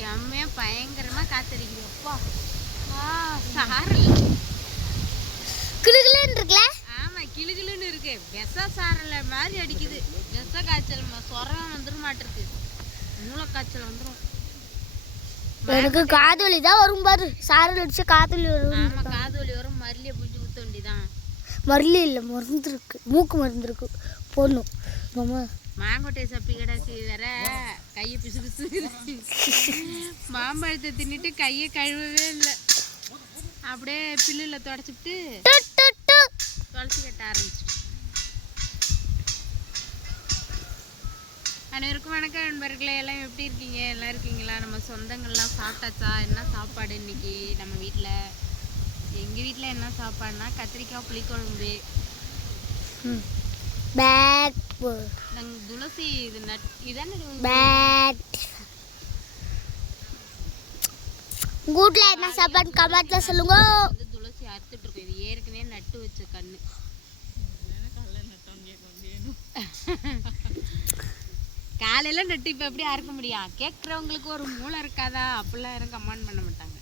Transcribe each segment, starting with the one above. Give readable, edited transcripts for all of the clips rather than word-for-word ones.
செம்மையா பயங்கரமா காத்தடிக்குது. அப்பா சாரல் கிளுகிளுன்னு இருக்குல்ல? ஆமா கிளுகிளுன்னு இருக்கு. விஷ சாரல மாதிரி அடிக்குது. விஷ காய்ச்சல் சொரம் வந்துட மாட்டிருக்கு. மூளைக்காய்ச்சல் வந்துடும். எனக்கு காது வலி தான் வரும் பாரு. சாரல் அடிச்சு காது வலி வரும். ஆமா காது வலி வரும். மருளியை புரிஞ்சு ஊத்த வேண்டிதான். மருளி இல்லை, மருந்து இருக்கு, மூக்கு மருந்து இருக்கு போடணும். ரொம்ப மாங்கொட்டை சப்பி கிடாச்சி வேற கையை பிசு பிசு. மாம்பழத்தை தின்னுட்டு கையை கழுவவே இல்லை. அப்படியே பில்லுல தொடச்சிட்டு தொலைச்சி கட்ட ஆரம்பிச்சிட்டு. அனைவருக்கும் வணக்கம் நண்பர்களே. எல்லாம் எப்படி இருக்கீங்க? எல்லாம் இருக்கீங்களா? நம்ம சொந்தங்கள்லாம் சாப்பிட்டாச்சா? என்ன சாப்பாடு இன்னைக்கு நம்ம வீட்டில்? எங்கள் வீட்டில் என்ன சாப்பாடுனா கத்திரிக்காய் புளிக்குழம்பு. நாங்கள் துளசி இது இதானே வீட்ல என்ன சாப்பாடு கமெண்ட்ல சொல்லுங்க. துளசி அறுத்துட்டு இருக்கோம். இது ஏற்கனவே நட்டு வச்ச கண்ணு. காலையில நட்டு இப்ப எப்படி அறுக்க முடியும்? கேட்கறவங்களுக்கு ஒரு மூளை இருக்காதா? அப்படிலாம் யாரும் கமெண்ட் பண்ண மாட்டாங்க.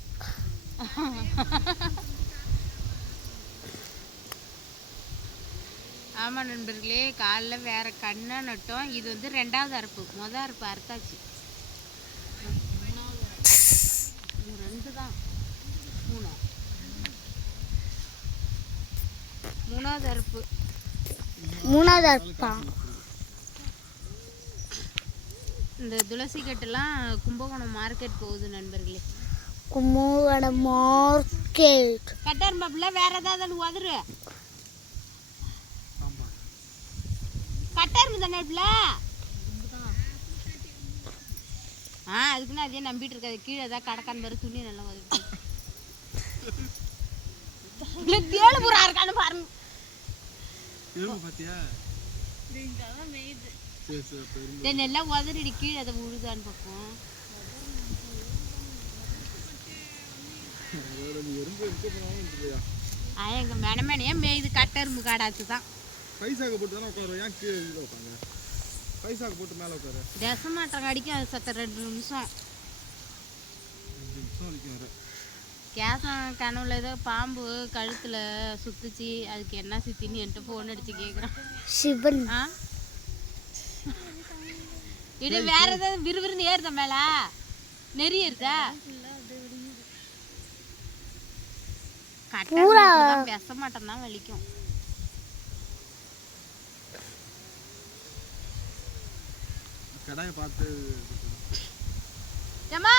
ஆமா நண்பர்களே, காலைல வேற கண்ணா நட்டோம். இது வந்து 2வது அறுப்பு. மொதல் அறுப்பு அறுத்தாச்சு. 2 தான். 3வது அறுப்பு. 3வது அறுப்பா? இந்த துளசி கட்டெல்லாம் கும்பகோணம் மார்க்கெட் போகுது நண்பர்களே. கும்பகோணம் மார்க்கெட் கட்டரும்புல வேற ஏதாவது உதறு கட்டரும்பு தானே இப்பல. அதுக்குன்னு அதே நம்பிட்டு இருக்காது. கீழே ஏதாவது கடக்கான் பாரு, துணி நல்லா உதவி தேழு பூரா இருக்கான்னு பாருங்க. நல்லா உதறிடி கீழே அதை உழுதான்னு பார்ப்போம். எங்க மெனமேனையே மேய்து கட்டரும்பு காடாச்சு தான். தசமாட்டம் அடிக்கும். அது சத்த 2 நிமிஷம். கேசம் கனவுல ஏதோ பாம்பு கழுத்துல சுத்துச்சு. அதுக்கு என்ன சித்தின்னு என்கிட்ட போன் அடிச்சு கேக்குறான் சிவன். இது வேற ஏதாவது விறுவிறுன்னு ஏறுத மேல நெறி ஏறுதா? கட்டரும்பு பேச மாட்டோம் தான் வலிக்கும். ஏமா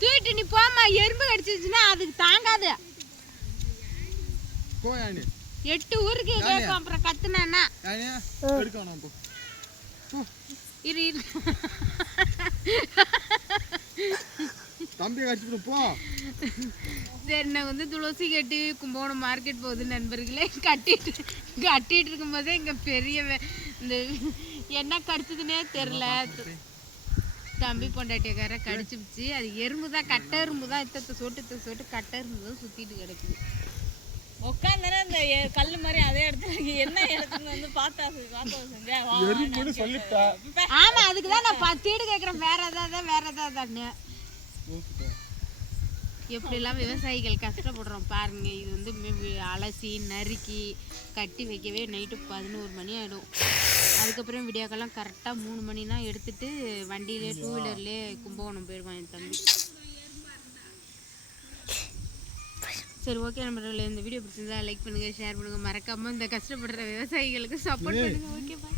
தூக்கிட்டு நீ போமா. எறும்பு கடிச்சிருச்சுன்னா அதுக்கு தாங்காது. 8 ஊருக்கு கேட்கும். அப்புறம் கத்துனா இரு இரு சரி. நான் வந்து துளசி கட்டி கும்பகோணம் மார்க்கெட் போகுது நண்பர்களே. கட்டிட்டு இருக்கும்போதே இங்க பெரிய இந்த என்ன கடிச்சதுன்னே தெரில. தம்பி பொண்டாட்டியக்கார கடிச்சுச்சு. அது எறும்பு தான், கட்ட எறும்பு தான். இத்தத்தை சொட்டு கட்ட எறும்பு தான் சுத்திட்டு கிடக்குது. உட்காந்தானே இந்த கல்லு மாதிரி அதே இடத்துல என்ன இடத்துல வந்து பார்த்தா ஆமா அதுக்குதான் நான் 10 வீடு கேட்கறேன். வேற ஏதாவது எப்படிலாம் விவசாயிகள் கஷ்டப்படுறோம் பாருங்க. இது வந்து அலசி நறுக்கி கட்டி வைக்கவே நைட்டு 11 மணி ஆகிடும். அதுக்கப்புறம் விடியாக்கெல்லாம் கரெக்டாக 3 மணினா எடுத்துட்டு வண்டியிலே 2 வீலர்லேயே கும்பகோணம் போயிடுவான் என் தம்பி. சரி ஓகே நண்பர்களே, இந்த வீடியோ பிடிச்சிருந்தா லைக் பண்ணுங்கள், ஷேர் பண்ணுங்கள். மறக்காமல் இந்த கஷ்டப்படுற விவசாயிகளுக்கு சப்போர்ட் பண்ணுங்கள். Okay bye.